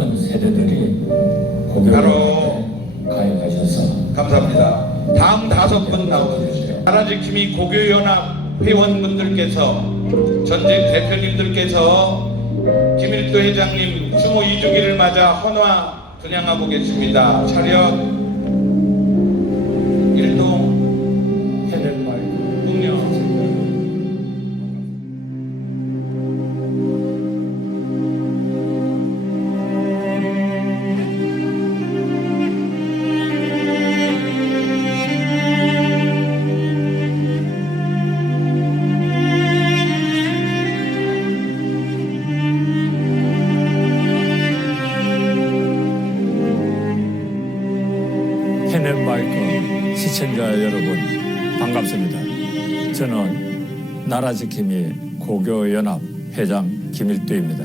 젊은 세대들이 고교연합에 가입하셔서 감사합니다. 다음 5분 나와주세요. 나라지킴이 고교연합 회원분들께서 전직 대표님들께서 김일도 회장님 추모 2주기를 맞아 헌화 분양하고 계십니다. 차렷 일동 해낼마을 국령 해낼마을 시청자 여러분 반갑습니다. 저는 나라지킴이 고교연합 회장 김일두입니다.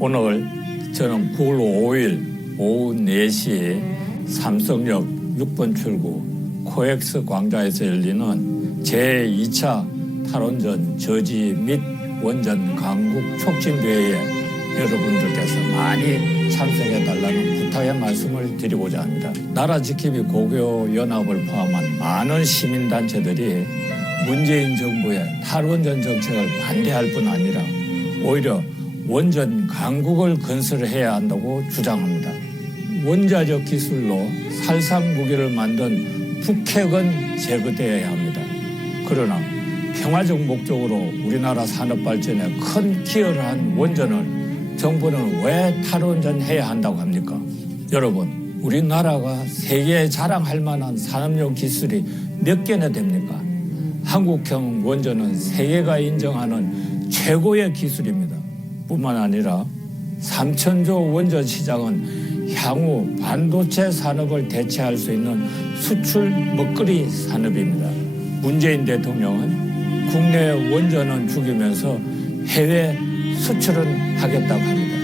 오늘 저는 9월 5일 오후 4시에 삼성역 6번 출구 코엑스 광장에서 열리는 제2차 탈원전 저지 및 원전 강국 촉진대회에 여러분들께서 많이 참석해달라는 부탁의 말씀을 드리고자 합니다. 나라지킴이 고교연합을 포함한 많은 시민단체들이 문재인 정부의 탈원전 정책을 반대할 뿐 아니라 오히려 원전 강국을 건설해야 한다고 주장합니다. 원자력 기술로 살상무기를 만든 북핵은 제거되어야 합니다. 그러나 평화적 목적으로 우리나라 산업 발전에 큰 기여를 한 원전을 정부는 왜 탈원전 해야 한다고 합니까? 여러분, 우리나라가 세계에 자랑할 만한 산업용 기술이 몇 개나 됩니까? 한국형 원전은 세계가 인정하는 최고의 기술입니다. 뿐만 아니라 3천조 원전 시장은 향후 반도체 산업을 대체할 수 있는 수출 먹거리 산업입니다. 문재인 대통령은 국내 원전은 죽이면서 해외 수출은 하겠다고 합니다.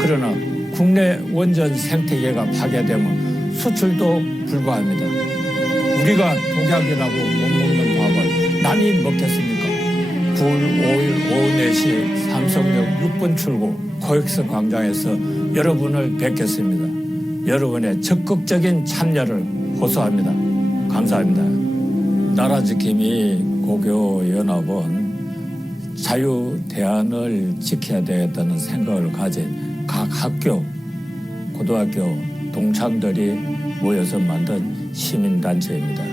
그러나 국내 원전 생태계가 파괴되면 수출도 불가합니다. 우리가 독약이라고 못 먹는 밥을 남이 먹겠습니까? 9월 5일 오후 4시 삼성역 6번 출구 코엑스 광장에서 여러분을 뵙겠습니다. 여러분의 적극적인 참여를 호소합니다. 감사합니다. 나라지킴이 고교연합은 자유대안을 지켜야 되겠다는 생각을 가진 각 학교, 고등학교 동창들이 모여서 만든 시민단체입니다.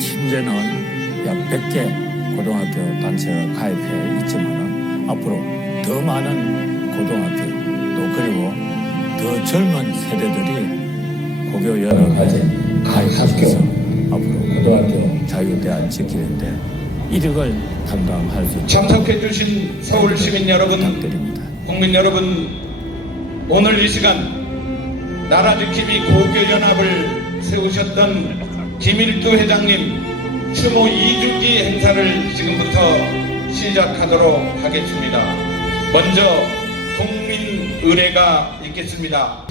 현재는 약 100개 고등학교 단체가 가입해 있지만 앞으로 더 많은 고등학교 또 그리고 더 젊은 세대들이 고교연합에 가입하셔서 앞으로 고등학교 자유대안 지키는데 이력을 담당할 수 있도록 참석해 주신 서울 시민 여러분, 부탁드립니다. 국민 여러분, 오늘 이 시간 나라지킴이 고교연합을 세우셨던 김일두 회장님 추모 2주기 행사를 지금부터 시작하도록 하겠습니다. 먼저 국민 의례가 있겠습니다.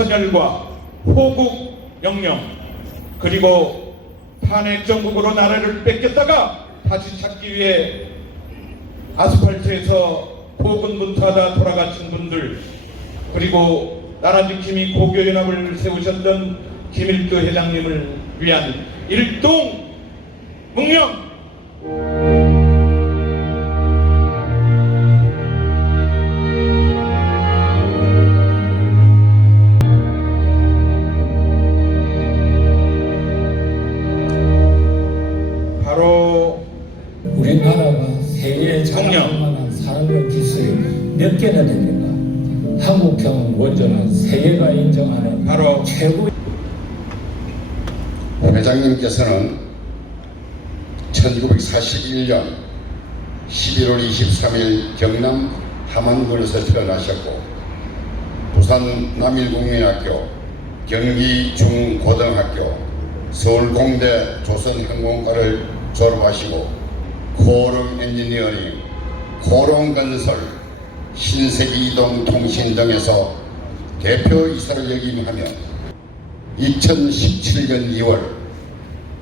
선열과 호국 영령 그리고 탄핵 정국으로 나라를 뺏겼다가 다시 찾기 위해 아스팔트에서 고군분투하다 돌아가신 분들 그리고 나라지킴이 고교연합을 세우셨던 김일두 회장님을 위한 일동 묵념 우리나라가 세계에 자랑할 만한 산업용 기술이 몇 개나 됩니까? 한국형 원전은 세계가 인정하는 바로 최고의 회장님께서는 1941년 11월 23일 경남 함안군에서 태어나셨고 부산 남일국민학교 경기 중고등학교, 서울공대 조선항공과를 졸업하시고 코롱 엔지니어링, 코롱건설, 신세계이동 통신 등에서 대표이사를 역임하며 2017년 2월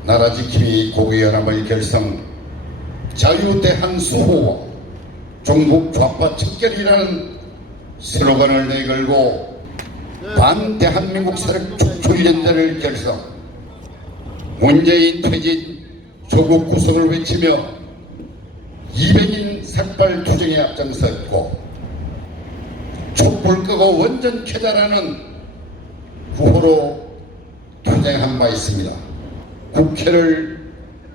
나라지킴이 고위연합을 결성, 자유대한 수호와 종북 좌파 척결이라는 슬로건을 내걸고 반대한민국 세력 축출연대를 결성, 문재인 퇴진, 조국 구성을 외치며 200인 삭발 투쟁에 앞장섰고 촛불 끄고 원전 켜자라는 구호로 투쟁한 바 있습니다.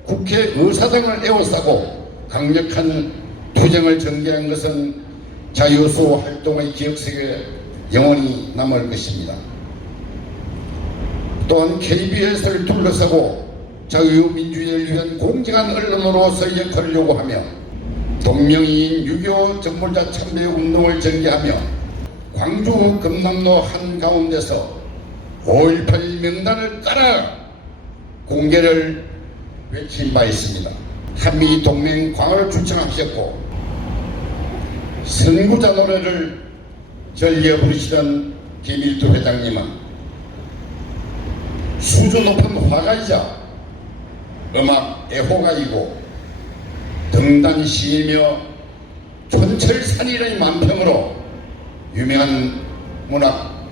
국회 의사당을 에워싸고 강력한 투쟁을 전개한 것은 자유수 활동의 기억 속에 영원히 남을 것입니다. 또한 KBS를 둘러싸고 자유민주주의를 위한 공정한 언론으로서의 역할을 요구하며 동명이인 6.25 적물자 참배 운동을 전개하며 광주 금남로 한가운데서 5.18 명단을 따라 공개를 외친 바 있습니다. 한미 동맹 강화를 주창하셨고 선구자 노래를 즐겨 부르시던 김일두 회장님은 수준 높은 화가이자 음악 애호가이고 등단시이며 촌철산이라는 만평으로 유명한 문학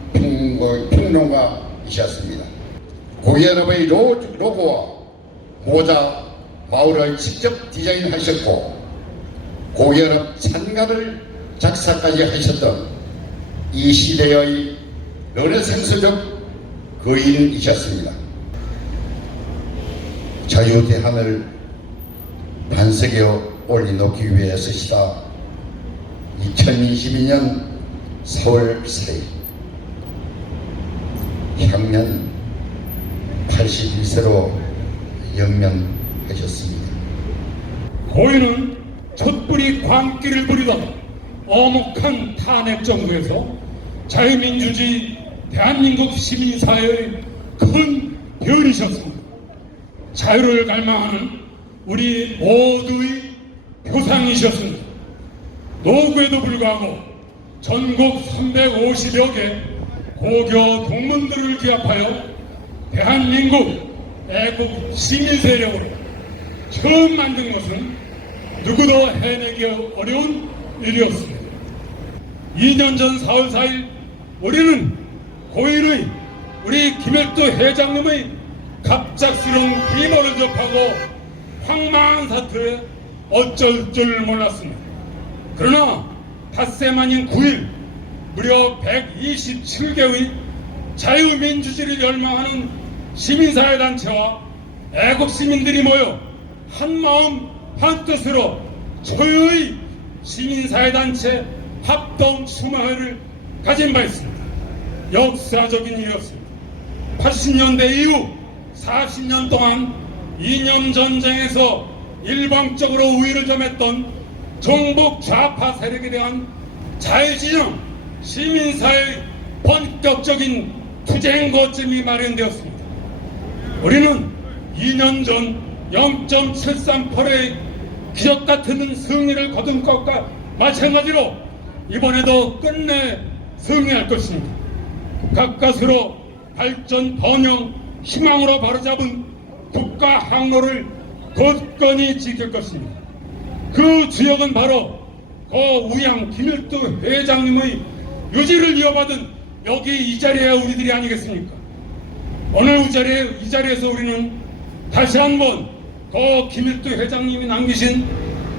평론가이셨습니다. 고기연합의 로고와 모자, 마을을 직접 디자인하셨고 고기연합 찬가를 작사까지 하셨던 이 시대의 르네상스적 거인이셨습니다. 자유대한을 반석에 올려놓기 위해 쓰시다 2022년 4월 4일 향년 81세로 영면하셨습니다. 고인은 촛불이 광기를 부리던 엄혹한 탄핵 정부에서 자유민주주의 대한민국 시민사회의 큰 별이셨습니다. 자유를 갈망하는 우리 모두의 표상이셨습니다. 노구에도 불구하고 전국 350여 개 고교 동문들을 기합하여 대한민국 애국 시민세력으로 처음 만든 것은 누구도 해내기 어려운 일이었습니다. 2년 전 4월 4일 우리는 고인의 우리 김일두 회장님의 갑작스러운 비모를 접하고 황망한 사태에 어쩔 줄 몰랐습니다. 그러나 닷새 만인 9일 무려 127개의 자유민주주의를 열망하는 시민사회단체와 애국시민들이 모여 한마음 한뜻으로 초유의 시민사회단체 합동 추모회를 가진 바 있습니다. 역사적인 일이었습니다. 80년대 이후 40년 동안 이념전쟁에서 일방적으로 우위를 점했던 종북 좌파 세력에 대한 자유진영 시민사회의 본격적인 투쟁 거점이 마련되었습니다. 우리는 2년 전 0.738의 기적 같은 승리를 거둔 것과 마찬가지로 이번에도 끝내 승리할 것입니다. 가까스로 발전, 번영, 희망으로 바로잡은 국가 항로를 굳건히 지킬 것입니다. 그 주역은 바로 우양 김일두 회장님의 유지를 이어받은 여기 이 자리에 우리들이 아니겠습니까? 오늘 이 자리에서 우리는 다시 한번 김일두 회장님이 남기신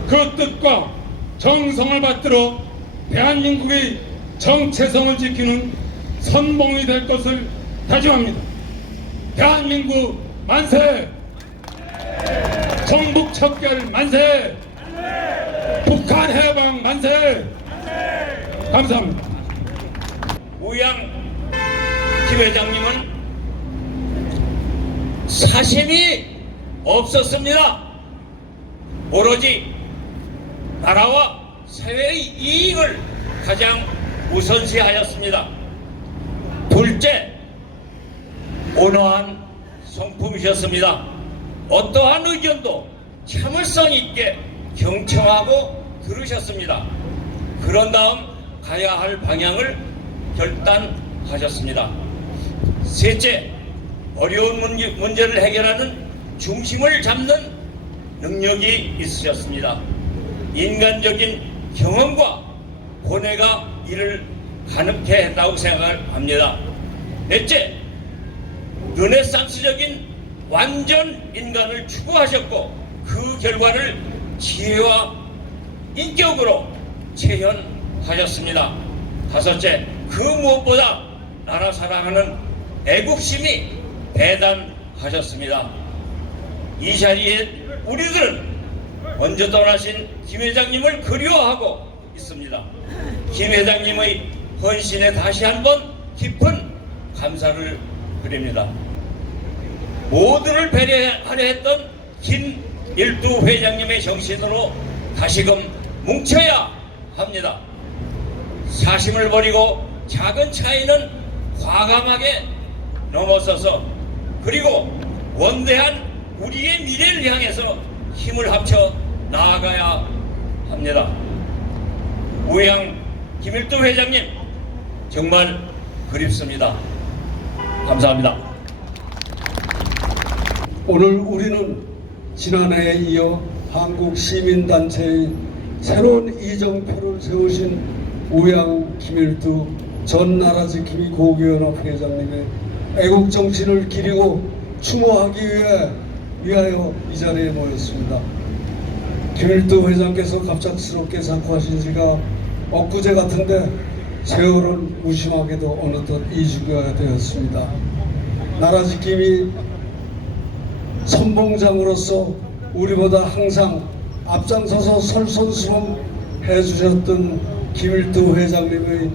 그 뜻과 정성을 받들어 대한민국의 정체성을 지키는 선봉이 될 것을 다짐합니다. 대한민국 만세! 정북 척결 만세! 북한 해방 만세! 감사합니다. 우양 김 회장님은 사심이 없었습니다. 오로지 나라와 사회의 이익을 가장 우선시하였습니다. 둘째, 온화한 성품이셨습니다. 어떠한 의견도 참을성 있게 경청하고 들으셨습니다. 그런 다음 가야 할 방향을 결단하셨습니다. 셋째, 어려운 문제를 해결하는 중심을 잡는 능력이 있으셨습니다. 인간적인 경험과 고뇌가 이를 가능케 했다고 생각합니다. 넷째, 르네상스적인 완전 인간을 추구하셨고 그 결과를 지혜와 인격으로 체현하셨습니다. 다섯째, 그 무엇보다 나라 사랑하는 애국심이 대단하셨습니다. 이 자리에 우리들은 먼저 떠나신 김 회장님을 그리워하고 있습니다. 김 회장님의 헌신에 다시 한번 깊은 감사를 드립니다. 모두를 배려하려 했던 김일두 회장님의 정신으로 다시금 뭉쳐야 합니다. 사심을 버리고 작은 차이는 과감하게 넘어서서 그리고 원대한 우리의 미래를 향해서 힘을 합쳐 나아가야 합니다. 우양 김일두 회장님 정말 그립습니다. 감사합니다. 오늘 우리는 지난해에 이어 한국시민단체의 새로운 이정표를 세우신 우양 김일두 전 나라지킴이 고교연합 회장님의 애국정신을 기리고 추모하기 위하여 이 자리에 모였습니다. 김일두 회장께서 갑작스럽게 사퇴하신 지가 엊그제 같은데 세월은 무심하게도 어느덧 2주가 되었습니다. 나라지킴이 선봉장으로서 우리보다 항상 앞장서서 설선수범 해주셨던 김일두 회장님의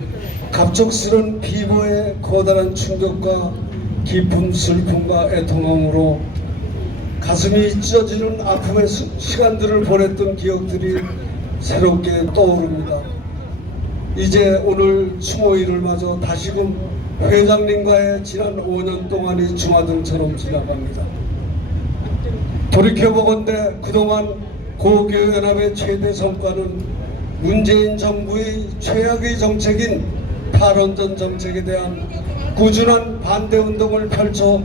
갑작스런 비보의 커다란 충격과 깊은 슬픔과 애통함으로 가슴이 찢어지는 아픔의 시간들을 보냈던 기억들이 새롭게 떠오릅니다. 이제 오늘 추모일을 맞아 다시금 회장님과의 지난 5년 동안이 주마등처럼 지나갑니다. 돌이켜보건대 그동안 고교연합의 최대 성과는 문재인 정부의 최악의 정책인 탈원전 정책에 대한 꾸준한 반대운동을 펼쳐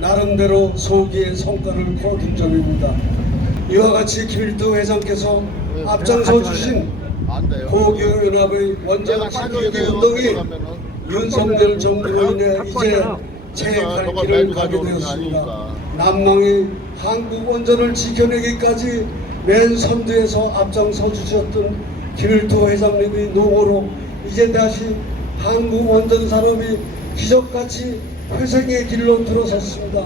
나름대로 소기의 성과를 거둔 점입니다. 이와 같이 김일두 회장께서 앞장서 주신 고교연합의 원전 시기의 운동이 윤석열 정부로 인해 이제 제 갈 길을 가게 되었습니다. 남망이 한국 원전을 지켜내기까지 맨 선두에서 앞장서 주셨던 김일두 회장님의 노고로 이제 다시 한국 원전 산업이 기적같이 회생의 길로 들어섰습니다.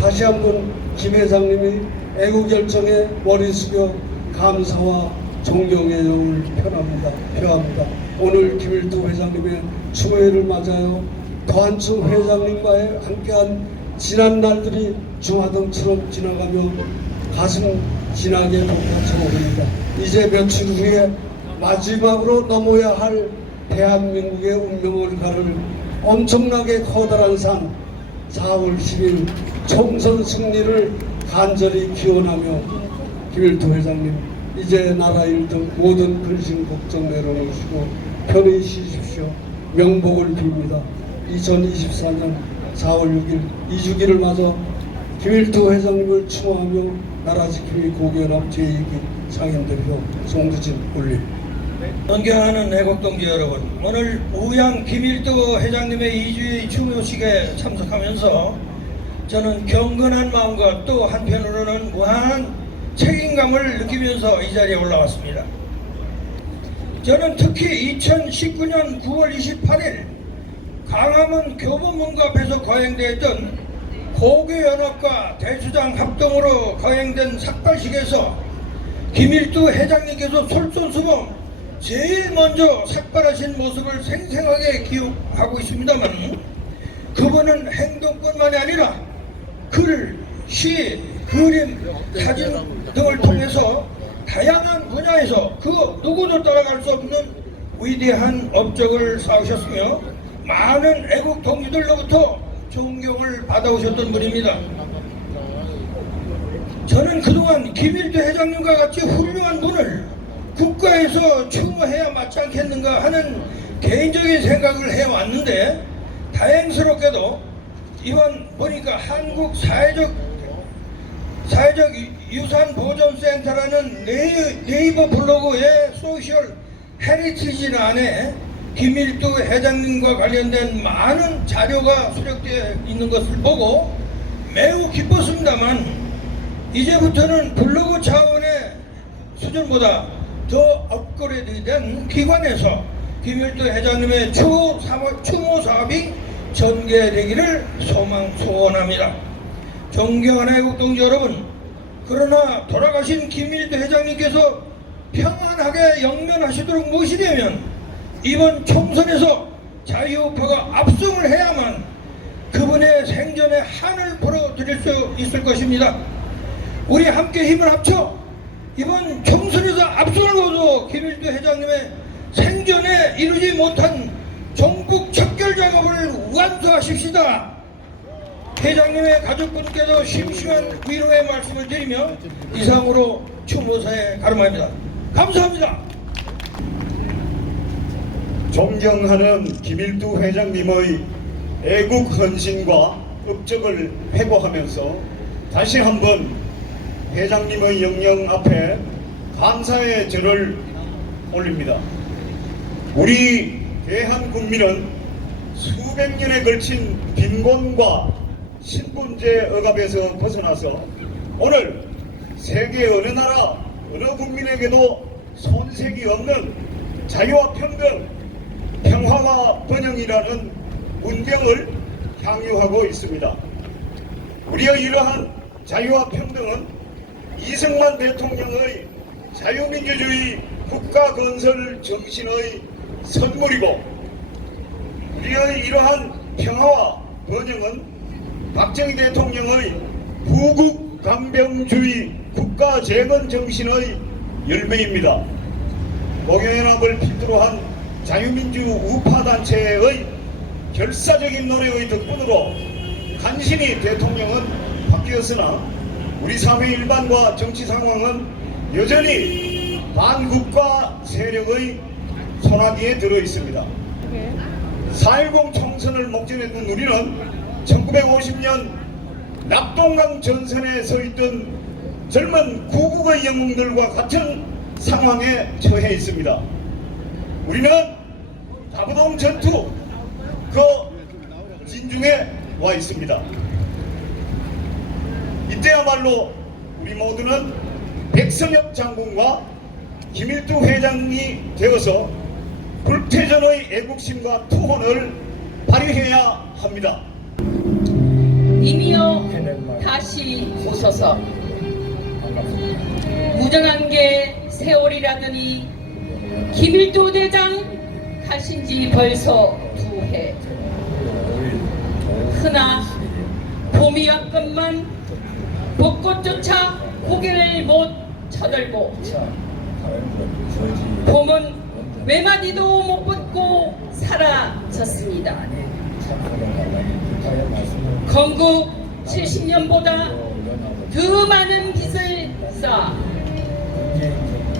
다시 한번 김 회장님이 애국열정에 머리 숙여 감사와 존경의 영을 표합니다. 오늘 김일두 회장님의 추모회를 맞아요. 더한층 회장님과의 함께한 지난 날들이 주마등처럼 지나가며 가슴 진하게 벅차오릅니다. 이제 며칠 후에 마지막으로 넘어야 할 대한민국의 운명을 가를 엄청나게 커다란 산 4월 10일 총선 승리를 간절히 기원하며 김일두 회장님 이제 나라 일 등 모든 근심 걱정 내려놓으시고 편히 쉬십시오. 명복을 빕니다. 2024년 4월 6일 2주기를 맞아 김일두 회장님을 추모하며 나라지킴이 고교연합 제2기 상임대표 송두진 올림. 존경하는 애국동지 여러분, 오늘 우양 김일두 회장님의 2주의 추모식에 참석하면서 저는 경건한 마음과 또 한편으로는 무한한 책임감을 느끼면서 이 자리에 올라왔습니다. 저는 특히 2019년 9월 28일 광화문 교보문고 앞에서 거행되었던 고교연합과 대주당 합동으로 거행된 삭발식에서 김일두 회장님께서 솔선수범 제일 먼저 삭발하신 모습을 생생하게 기억하고 있습니다만 그분은 행동뿐만이 아니라 글, 시, 그림, 사진 등을 통해서 다양한 분야에서 그 누구도 따라갈 수 없는 위대한 업적을 쌓으셨으며 많은 애국 동지들로부터 존경을 받아오셨던 분입니다. 저는 그동안 김일두 회장님과 같이 훌륭한 분을 국가에서 추모해야 맞지 않겠는가 하는 개인적인 생각을 해왔는데, 다행스럽게도 이번 보니까 한국 사회적 유산보존센터라는 네이버 블로그의 소셜 헤리티지란에 김일두 회장님과 관련된 많은 자료가 수록되어 있는 것을 보고 매우 기뻤습니다만, 이제부터는 블로그 차원의 수준보다 더 업그레이드된 기관에서 김일두 회장님의 추모 사업이 전개되기를 소원합니다. 존경하는 애국동지 여러분, 그러나 돌아가신 김일두 회장님께서 평안하게 영면하시도록 모시려면 이번 총선에서 자유우파가 압승을 해야만 그분의 생전에 한을 풀어드릴 수 있을 것입니다. 우리 함께 힘을 합쳐 이번 총선에서 압승을 거둬 김일두 회장님의 생전에 이루지 못한 종북 척결 작업을 완수하십시다. 회장님의 가족분께도 심심한 위로의 말씀을 드리며 이상으로 추모사에 가름합니다. 감사합니다. 존경하는 김일두 회장님의 애국 헌신과 업적을 회고하면서 다시 한번 회장님의 영령 앞에 감사의 절을 올립니다. 우리 대한국민은 수백 년에 걸친 빈곤과 신분제 억압에서 벗어나서 오늘 세계 어느 나라 어느 국민에게도 손색이 없는 자유와 평등, 평화와 번영이라는 문명을 향유하고 있습니다. 우리의 이러한 자유와 평등은 이승만 대통령의 자유민주주의 국가건설 정신의 선물이고, 우리의 이러한 평화와 번영은 박정희 대통령의 후국강병주의 국가재건 정신의 열매입니다. 공영연합을 필두로 한 자유민주 우파단체의 결사적인 노력의 덕분으로 간신히 대통령은 바뀌었으나 우리 사회 일반과 정치 상황은 여전히 반국가 세력의 손아귀에 들어 있습니다. 4.10 총선을 목전에 둔 우리는 1950년 낙동강 전선에 서 있던 젊은 구국의 영웅들과 같은 상황에 처해 있습니다. 우리는 다부동 전투 그 진중에 와 있습니다. 이때야말로 우리 모두는 백선엽 장군과 김일두 회장이 되어서 불태전의 애국심과 투혼을 발휘해야 합니다. 이미여 다시 오소서. 무정한 게 세월이라더니 김일두 대장 가신 지 벌써 2해. 흔하 봄이 왔건만 벚꽃조차 고개를 못 쳐들고, 봄은 외마디도 못 붙고 사라졌습니다. 건국 70년보다 더 많은 빚을 쌓아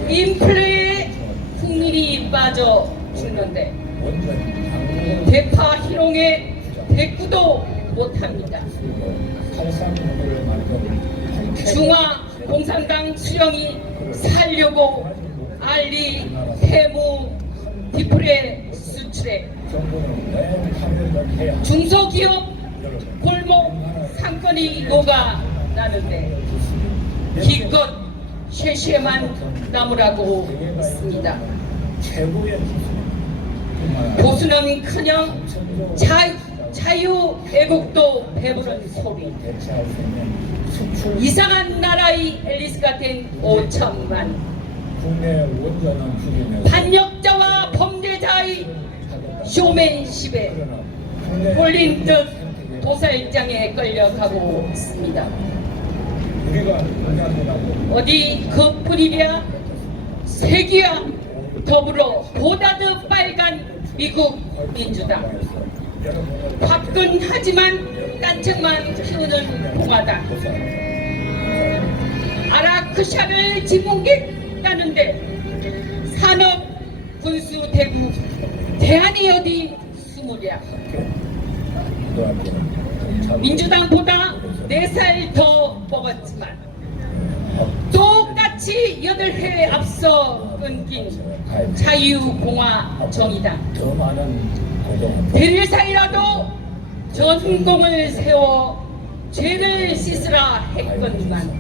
인플레에 국민이 빠져 죽는데 대파 희롱에 대꾸도 못합니다. 중화공산당 수령이 살려고 알리 태무 디플레 수출에 중소기업 골목 상권이 녹아 나는데 기껏 쉐쉐만 남으라고 했습니다. 보수는커녕 자유 애국도 배부른 소리. 이상한 나라의 앨리스가 된 5천만 반역자와 범죄자의 쇼맨십에 홀린 듯 도살장에 끌려가고 있습니다. 어디 그 뿐이랴 세기야 더불어 보다 더 빨간 미국 민주당. 화끈하지만 깐층만 키우는 봉화당. 아라크샤를 지붕겠다는데 산업, 군수, 대구, 대안이 어디 스무랴. 민주당보다 4살 더 먹었지만 똑같이 8회 앞서 끊긴 자유공화정의당. 더 많은 고동 대를 사이라도 전공을 세워 죄를 씻으라 했건만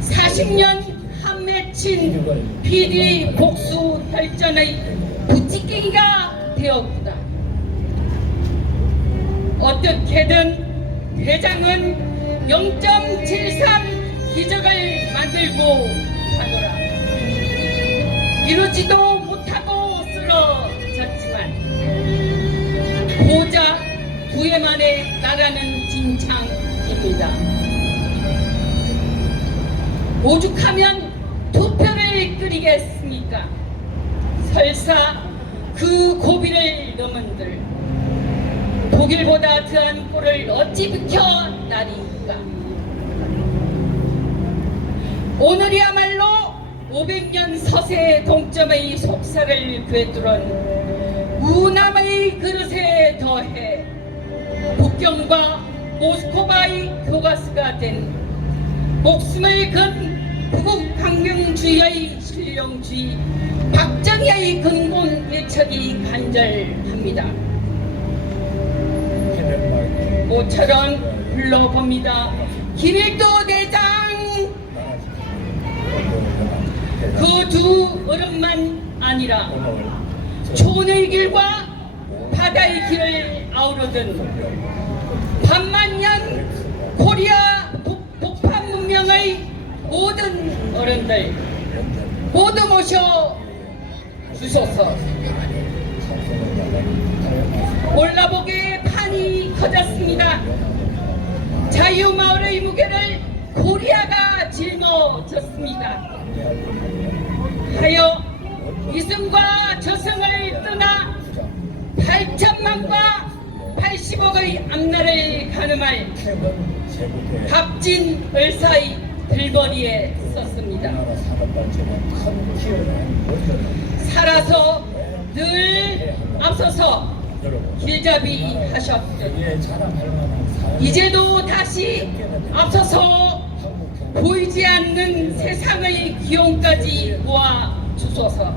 40년 한 맺힌 비리 복수 혈전의 부찌개기가 되었구나. 어떻게든 대장은 0.73 기적을 만들고 가노라. 이루지도 못하고 쓰러졌지만 고작 2해 만에 나라는 진창입니다. 오죽하면 투표를 끓이겠습니까? 설사 그 고비를 넘은들 독일보다 더한 꼴을 어찌 비켜나리까. 오늘이야말로 500년 서세 동점의 속사를 꿰뚫은 우남의 그릇에 더해 북경과 모스크바의 교과서가 된 목숨을 건 북은 강명주의의 신령주의 박정희의 근본 일척이 간절합니다. 모처럼 불러봅니다. 김일도 대장. 그 두 어른만 아니라 촌의 길과 바다의 길을 아우르던 반만년 코리아 북한 문명의 모든 어른들 모두 모셔 주소서. 몰라보게 판이 커졌습니다. 자유마을의 무게를 코리아가 짊어졌습니다. 하여 이승과 저승을 떠나 8천만과 80억의 앞날을 가늠할 값진 을사의 들머리에 섰습니다. 살아서 늘 앞서서 길잡이 하셨듯 이제도 다시 앞서서 보이지 않는 세상의 기용까지 모아 주소서.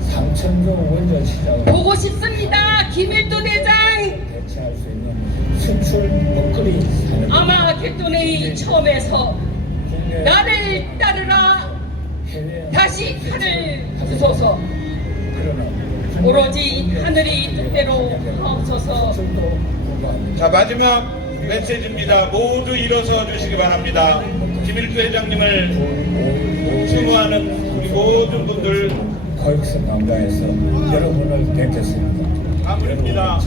삼천조 원전 시장을 보고 싶습니다. 김일도 대장. 대체할 수 있는 수출 먹거리 산업 아마겟돈의 처음에서 국내 나를 따르라. 해외 다시 칼을 주소서. 그러나 오로지 하늘이 뜻대로 하옵소서. 수출도 불가합니다. 자, 마지막 메시지입니다. 모두 일어서 주시기 바랍니다. 김일두 회장님을 추모하는 우리 모든 분들 거육성 강좌에서 여러분을 뵙겠습니다. 마무리입니다.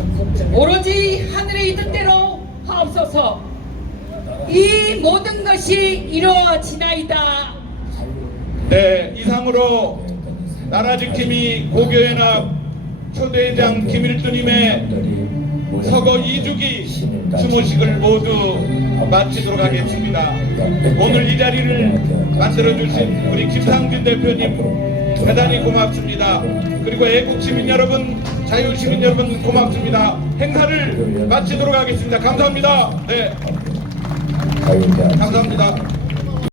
오로지 하늘의 뜻대로 하옵소서. 이 모든 것이 이루어지나이다. 네, 이상으로 나라지킴이 고교연합 초대회장 김일두님의 서거 2주기 추모식을 모두 마치도록 하겠습니다. 오늘 이 자리를 만들어주신 우리 김상준 대표님 대단히 고맙습니다. 그리고 애국시민 여러분, 자유시민 여러분 고맙습니다. 행사를 마치도록 하겠습니다. 감사합니다. 네, 감사합니다.